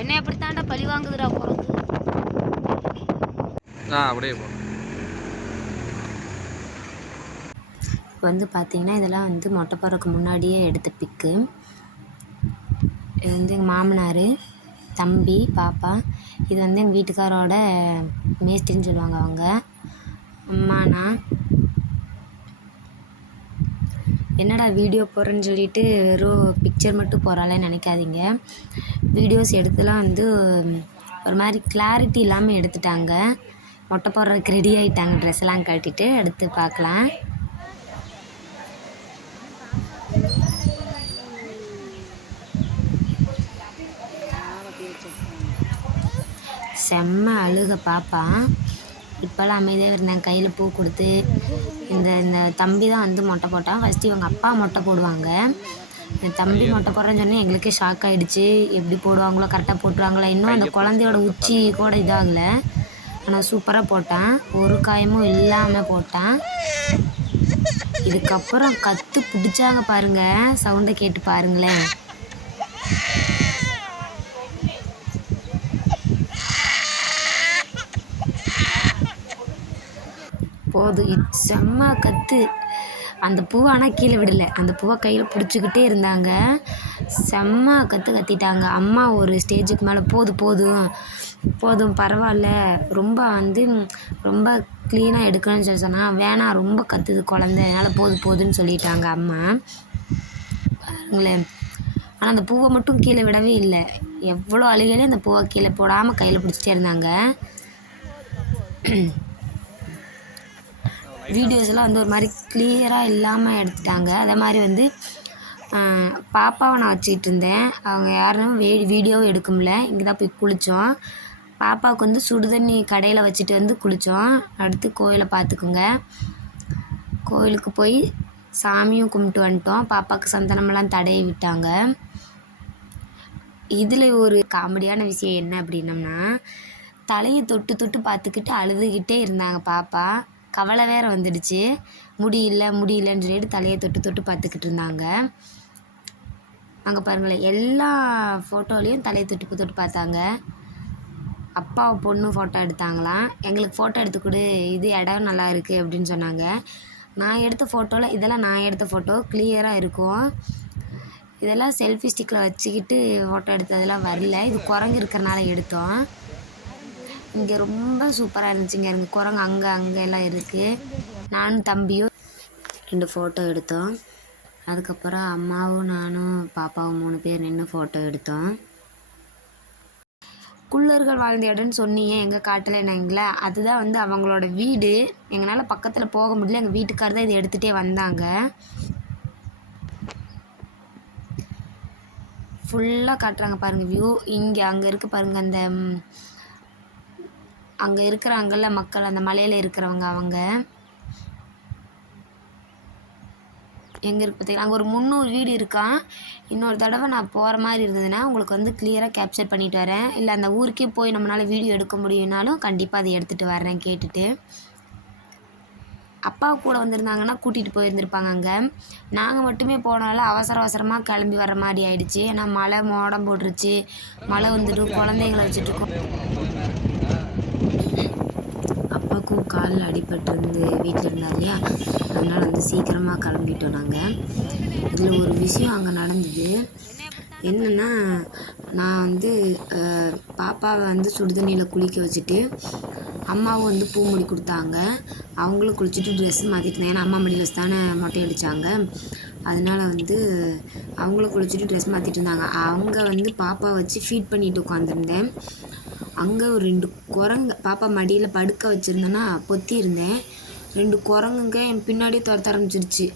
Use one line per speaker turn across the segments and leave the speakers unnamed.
என்னை அப்படி தாண்டா பழி வாங்குதுடா குரங்கு
ஆ அப்படியே போ.
இப்போ வந்து பார்த்தீங்கன்னா இதெல்லாம் வந்து மொட்டை போடுறதுக்கு முன்னாடியே எடுத்த பிக்கு இது வந்து எங்கள் மாமனார் தம்பி பாப்பா. இது வந்து எங்கள் வீட்டுக்காரோட மேஸ்திரின்னு சொல்லுவாங்க அவங்க. அம்மா நான் என்னடா வீடியோ போடுறேன்னு சொல்லிட்டு வெறும் பிக்சர் மட்டும் போகிறாளேன்னு நினைக்காதீங்க. வீடியோஸ் எடுத்துலாம் வந்து ஒரு மாதிரி கிளாரிட்டி இல்லாமல் எடுத்துட்டாங்க. மொட்டை போடுறதுக்கு ரெடி ஆகிட்டாங்க ட்ரெஸ் எல்லாம் கட்டிட்டு எடுத்து பார்க்கலாம். செம்ம அழுக பாப்பா. இப்போல்லாம் அமைதியாக இருந்தேன் கையில் பூ கொடுத்து இந்த இந்த தம்பி தான் வந்து மொட்டை போட்டான் ஃபஸ்ட்டு இவங்க அப்பா மொட்டை போடுவாங்க. என் தம்பி மொட்டை போடுறேன்னு சொன்னே எங்களுக்கே ஷாக் ஆகிடுச்சு எப்படி போடுவாங்களோ கரெக்டாக போட்டுருவாங்களா? இன்னும் அந்த குழந்தையோட உச்சி கூட இதாகலை. ஆனால் சூப்பராக போட்டேன். ஒரு காயமும் இல்லாமல் போட்டேன். இதுக்கப்புறம் கற்று பிடிச்சாங்க பாருங்க. சவுண்டை கேட்டு பாருங்களேன். அது செம்ம கத்து. அந்த பூவை ஆனால் கீழே விடல. அந்த பூவை கையில் பிடிச்சிக்கிட்டே இருந்தாங்க. செம்ம கத்து கத்திட்டாங்க. அம்மா ஒரு ஸ்டேஜுக்கு மேலே போதும் போதும் போதும் பரவாயில்ல. ரொம்ப வந்து ரொம்ப க்ளீனாக எடுக்கணும்னு சொல்லி சொன்னால் வேணாம் ரொம்ப கத்துது குழந்த. அதனால் போதும் போதுன்னு சொல்லிட்டாங்க அம்மா. பாருங்களேன். ஆனால் அந்த பூவை மட்டும் கீழே விடவே இல்லை. எவ்வளோ அழுகையிலே அந்த பூவை கீழே போடாமல் கையில் பிடிச்சிட்டே இருந்தாங்க. வீடியோஸ்லாம் வந்து ஒரு மாதிரி கிளியராக இல்லாமல் எடுத்துட்டாங்க. அதே மாதிரி வந்து பாப்பாவை நான் வச்சுக்கிட்டு இருந்தேன். அவங்க யாரும் வே வீடியோவும் எடுக்க முடியல இங்கே தான் போய் குளித்தோம் பாப்பாவுக்கு வந்து சுடுதண்ணி கடையில் வச்சுட்டு வந்து குளித்தோம் அடுத்து கோயிலை பார்த்துக்குங்க. கோயிலுக்கு போய் சாமியும் கும்பிட்டு வந்துட்டோம். பாப்பாவுக்கு சந்தனமெல்லாம் தடவி விட்டாங்க. இதில் ஒரு காமெடியான விஷயம் என்ன அப்படின்னம்னா தலையை தொட்டு தொட்டு பார்த்துக்கிட்டு அழுதுகிட்டே இருந்தாங்க பாப்பா. கவலை வேற வந்துடுச்சு. முடியல முடியலன்னு சொல்லிட்டு தலையை தொட்டு தொட்டு பார்த்துக்கிட்டு இருந்தாங்க. அங்கே பாருங்களேன் எல்லா ஃபோட்டோலேயும் தலையை தொட்டு தொட்டு பார்த்தாங்க. அப்பாவை பொண்ணு ஃபோட்டோ எடுத்தாங்களாம். எங்களுக்கு ஃபோட்டோ எடுத்து கொடு இது இடம் நல்லா இருக்குது அப்படின்னு சொன்னாங்க. நான் எடுத்த ஃபோட்டோவில் இதெல்லாம் நான் எடுத்த ஃபோட்டோ கிளியராக இருக்கும். இதெல்லாம் செல்ஃபி ஸ்டிக்கில் வச்சுக்கிட்டு ஃபோட்டோ எடுத்ததெல்லாம் வரல. இது குரங்கு இருக்கிறனால எடுத்தோம். இங்கே ரொம்ப சூப்பராக இருந்துச்சுங்க. இருங்க குரங்கு அங்கே அங்கே எல்லாம் இருக்குது நானும் தம்பியும் ரெண்டு ஃபோட்டோ எடுத்தோம். அதுக்கப்புறம் அம்மாவும் நானும் பாப்பாவும் மூணு பேர் நின்று ஃபோட்டோ எடுத்தோம். குள்ளர்கள் வாழ்ந்த இடம்னு சொன்னீங்க. எங்கள்? காட்டலைனாங்களே அதுதான் வந்து அவங்களோட வீடு. எங்களால் பக்கத்தில் போக முடியல. எங்கள் வீட்டுக்கார் தான் இதை எடுத்துகிட்டே வந்தாங்க. ஃபுல்லாக காட்டுறாங்க பாருங்கள் வியூ இங்கே அங்கே இருக்குது பாருங்கள் அந்த அங்கே இருக்கிறாங்கல்ல மக்கள் அந்த மலையில் இருக்கிறவங்க அவங்க. எங்கே இருக்கு பார்த்தீங்கன்னா அங்கே ஒரு முந்நூறு வீடு இருக்கான் இன்னொரு தடவை நான் போகிற மாதிரி இருந்ததுன்னா உங்களுக்கு வந்து கிளியராக கேப்சர் பண்ணிட்டு வரேன். இல்லை அந்த ஊருக்கே போய் நம்மளால் வீடியோ எடுக்க முடியும்னாலும் கண்டிப்பாக அதை எடுத்துகிட்டு வரேன் கேட்டுட்டு. அப்பா கூட வந்திருந்தாங்கன்னா கூட்டிகிட்டு போயிருந்திருப்பாங்க அங்கே. நாங்கள் மட்டுமே போனால அவசர அவசரமாக கிளம்பி வர மாதிரி ஆயிடுச்சு. ஏன்னா மழை மோடம் போட்டுருச்சு. மழை வந்துட்டு குழந்தைங்கள வச்சுட்டு எல்லாருக்கும் காலில் அடிபட்டிருந்து வீட்டில் இருந்தார் இல்லையா அதனால் வந்து சீக்கிரமாக கிளம்பிட்டோம் நாங்கள் இதில் ஒரு விஷயம் அங்கே நடந்தது. என்னென்னா நான் வந்து பாப்பாவை வந்து சுடுதண்ணியில் குளிக்க வச்சுட்டு அம்மாவும் வந்து பூ முடி கொடுத்தாங்க. அவங்களும் குளிச்சுட்டு ட்ரெஸ் மாற்றிட்டு இருந்தேன் ஏன்னா அம்மா மடியில் வச்சு தானே மொட்டை அடித்தாங்க அதனால் வந்து அவங்களும் குளிச்சுட்டு ட்ரெஸ் மாற்றிட்டு இருந்தாங்க. அவங்க வந்து பாப்பா வச்சு ஃபீட் பண்ணிட்டு உட்காந்துருந்தேன். அங்கே ஒரு ரெண்டு குரங்கு பாப்பா மடியில் படுக்க வச்சுருந்தேன்னா பொத்தி இருந்தேன் ரெண்டு குரங்குங்க என் பின்னாடியே துரத்த ஆரம்பிச்சிருச்சு.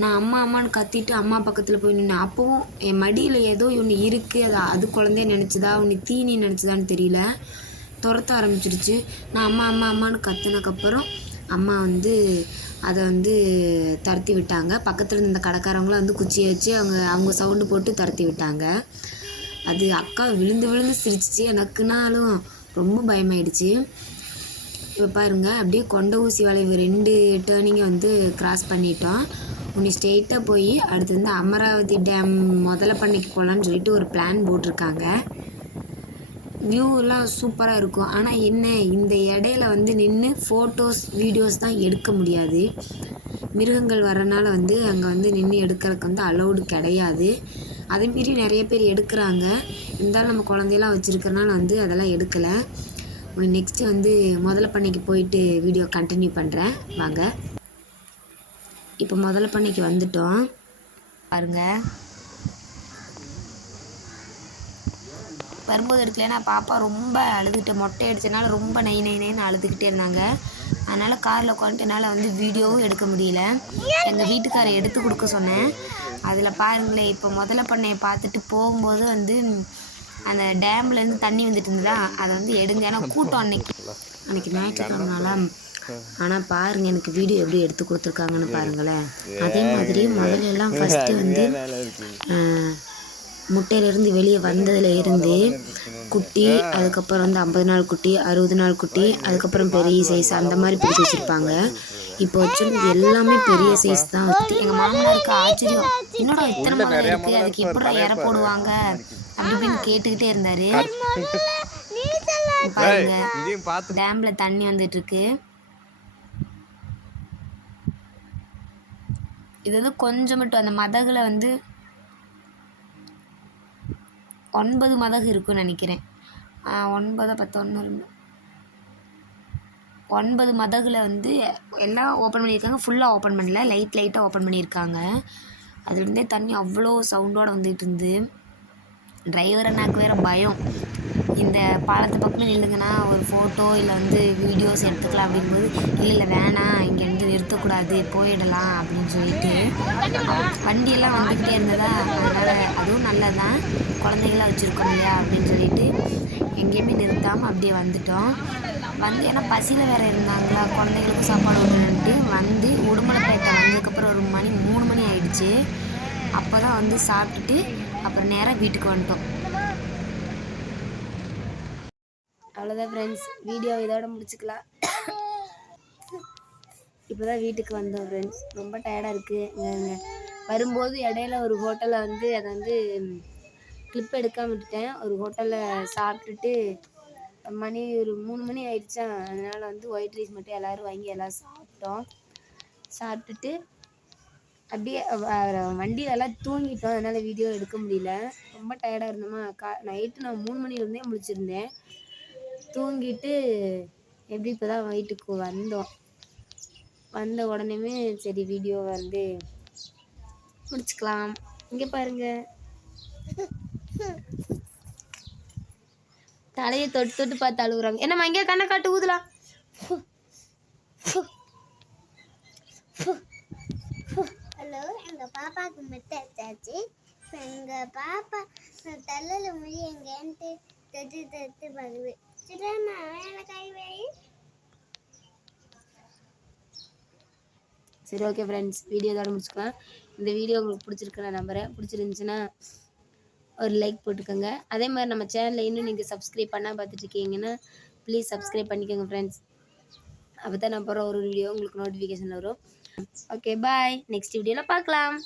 நான் அம்மா அம்மான்னு கத்திட்டு அம்மா பக்கத்தில் போய் நின்னேன். அப்போவும் என் மடியில் ஏதோ ஒன்று இருக்குது அது அது குழந்தைய நினச்சதா ஒன்று தீனி நினச்சதான்னு தெரியல. துரத்த ஆரம்பிச்சிருச்சு. நான் அம்மா அம்மா அம்மான்னு கத்துனக்கப்புறம் அம்மா வந்து அதை வந்து துரத்தி விட்டாங்க. பக்கத்தில் இருந்த இந்த வந்து குச்சியை வச்சு அவங்க அவங்க சவுண்டு போட்டு துரத்தி விட்டாங்க. அது அக்கா விழுந்து விழுந்து சிரிச்சிச்சு. எனக்குனாலும் ரொம்ப பயமாயிடுச்சு. இப்போ பாருங்க அப்படியே கொண்ட ஊசி வளைவு ரெண்டு டேர்னிங்கை வந்து கிராஸ் பண்ணிட்டோம். உன்னை ஸ்ட்ரெயிட்டாக போய் அடுத்து வந்து அமராவதி டேம் முதல்ல பண்ணிக்கு போகலான்னு சொல்லிட்டு ஒரு பிளான் போட்டிருக்காங்க. வியூலாம் சூப்பராக இருக்கும். ஆனால் என்ன இந்த இடையில வந்து நின்று ஃபோட்டோஸ் வீடியோஸ் தான் எடுக்க முடியாது. மிருகங்கள் வரனால வந்து அங்கே வந்து நின்று எடுக்கிறதுக்கு வந்து அலௌடு கிடையாது. அதே மீறி நிறைய பேர் எடுக்கிறாங்க. இருந்தாலும் நம்ம குழந்தையெல்லாம் வச்சுருக்கறனால வந்து அதெல்லாம் எடுக்கலை. நெக்ஸ்ட்டு வந்து முதல்ல பண்ணைக்கு போயிட்டு வீடியோ கண்டினியூ பண்ணுறேன் வாங்க. இப்போ முதல்ல பண்ணைக்கு வந்துட்டோம். பாருங்கள் வரும்போது எடுக்கலைன்னா பாப்பா ரொம்ப அழுதுகிட்டு மொட்டை அடிச்சனால ரொம்ப நை நை நைன்னு அழுதுகிட்டே இருந்தாங்க அதனால் காரில் உட்காந்துட்டு என்னால் வந்து வீடியோவும் எடுக்க முடியல எங்கள் வீட்டுக்காரை எடுத்து கொடுக்க சொன்னேன் அதில் பாருங்களேன் இப்போ முதல்ல பண்ணையை பார்த்துட்டு போகும்போது வந்து அந்த டேம்லேருந்து தண்ணி வந்துட்டு இருந்ததா அதை வந்து எடுங்க ஏன்னா கூட்டம் அன்னைக்கு அன்னைக்கு ஞாயிற்றுக்கிழமனால ஆனால் பாருங்க எனக்கு வீடியோ எப்படி எடுத்து கொடுத்துருக்காங்கன்னு பாருங்களேன் அதே மாதிரி முதல்ல எல்லாம் ஃபஸ்ட்டு வந்து முட்டையிலேருந்து வெளியே வந்ததுல இருந்து குட்டி அதுக்கப்புறம் வந்து ஐம்பது நாள் குட்டி அறுபது நாள் குட்டி அதுக்கப்புறம் பெரிய சைஸ் அந்த மாதிரி பிரித்து வச்சுருப்பாங்க. இப்போ வச்சிருந்தது எல்லாமே பெரிய சைஸ் தான். எங்கள் மாமனாருக்கு ஆச்சரியம். என்னடா இத்தனை மரம் இருக்குது அதுக்கு எப்படி இற போடுவாங்க? அப்படி இப்படின்னு கேட்டுக்கிட்டே இருந்தார். பாருங்க. டேம்ல தண்ணி வந்துட்டு இருக்கு இது வந்து கொஞ்சம் மட்டும் அந்த மதகுல வந்து ஒன்பது மதகு இருக்குன்னு நினைக்கிறேன். ஒன்பதோ பத்தொன்று ரெண்டு. ஒன்பது மதகில் வந்து எல்லாம் ஓப்பன் பண்ணியிருக்காங்க. ஃபுல்லாக ஓப்பன் பண்ணல. லைட் லைட்டாக ஓப்பன் பண்ணியிருக்காங்க. அதுலேருந்தே தண்ணி அவ்வளோ சவுண்டோட வந்துகிட்டு இருந்து. டிரைவர் அண்ணாக்கு வேற பயம். இந்த பாலத்து பக்கமே நில்லுங்கன்னா ஒரு ஃபோட்டோ இல்லை வந்து வீடியோஸ் எடுத்துக்கலாம் அப்படிங்கும்போது இல்லை இல்லை வேணாம். இங்கேருந்து நிறுத்தக்கூடாது. போயிடலாம். அப்படின்னு சொல்லிட்டு வண்டியெல்லாம் வந்துக்கிட்டே இருந்ததா? அதனால் அதுவும் நல்லதான் குழந்தைங்களாம் வச்சுருக்கோம் இல்லையா? அப்படின்னு சொல்லிட்டு எங்கேயுமே நிறுத்தாமல் அப்படியே வந்துட்டோம். வந்து ஏன்னா பசியில் வேறு இருந்தாங்களா? குழந்தைங்களுக்கும் சாப்பாடு விடணுன்ட்டு வந்து உடுமலைப்பேட்டை வந்ததுக்கப்புறம் ஒரு மணி மூணு மணி ஆயிடுச்சு. அப்போ தான் வந்து சாப்பிட்டுட்டு அப்புறம் நேராக வீட்டுக்கு வந்துட்டோம். அவ்வளோதான் ஃப்ரெண்ட்ஸ் வீடியோ இதோட முடிச்சுக்கலாம். இப்போ தான் வீட்டுக்கு வந்தோம் ஃப்ரெண்ட்ஸ் ரொம்ப டயர்டாக இருக்குது வரும்போது இடையில ஒரு ஹோட்டலில் வந்து அதை வந்து கிளிப் எடுக்காம விட்டுட்டேன். ஒரு ஹோட்டலில் சாப்பிட்டுட்டு மணி ஒரு மூணு மணி ஆயிடுச்சா. அதனால் வந்து ஒயிட் ரைஸ் மட்டும் எல்லோரும் வாங்கி எல்லாம் சாப்பிட்டோம். சாப்பிட்டுட்டு அப்படியே வண்டியிலலாம் தூங்கிட்டோம். அதனால் வீடியோ எடுக்க முடியல. ரொம்ப டயர்டாக இருந்தோமா. கா நைட்டு நான் மூணு மணிலேருந்தே முடிச்சிருந்தேன் தூங்கிட்டு எப்படி இப்போ தான் வீட்டுக்கு வந்தோம். வந்த உடனேமே சரி வீடியோ வந்து முடிச்சுக்கலாம். இங்கே பாருங்க. தலையை தொட்டு தொட்டு பார்த்து அழுகுறாங்க என்னம்மா இங்கே கண்ணை காட்டு ஊதலாம்
ஹலோ எங்க பாப்பாக்கு மெத்த எடுத்தாச்சு எங்க பாப்பா தலையில் முடி எங்கேன்ட்டு தொட்டு தொட்டு பார்க்குது
சரி ஓகே ஃப்ரெண்ட்ஸ் வீடியோ இதோட முடிச்சுக்கலாம். இந்த வீடியோ உங்களுக்கு பிடிச்சிருக்கு நான் நம்புறேன். பிடிச்சிருந்துச்சுன்னா ஒரு லைக் போட்டுக்கோங்க. அதே மாதிரி நம்ம சேனலில் இன்னும் நீங்கள் சப்ஸ்கிரைப் பண்ணால் பார்த்துட்டு இருக்கீங்கன்னா ப்ளீஸ் சப்ஸ்கிரைப் பண்ணிக்கோங்க ஃப்ரெண்ட்ஸ் அப்போ தான் நான் போகிற ஒரு வீடியோ உங்களுக்கு நோட்டிஃபிகேஷன் வரும். ஓகே பாய் நெக்ஸ்ட் வீடியோவில் பார்க்கலாம்.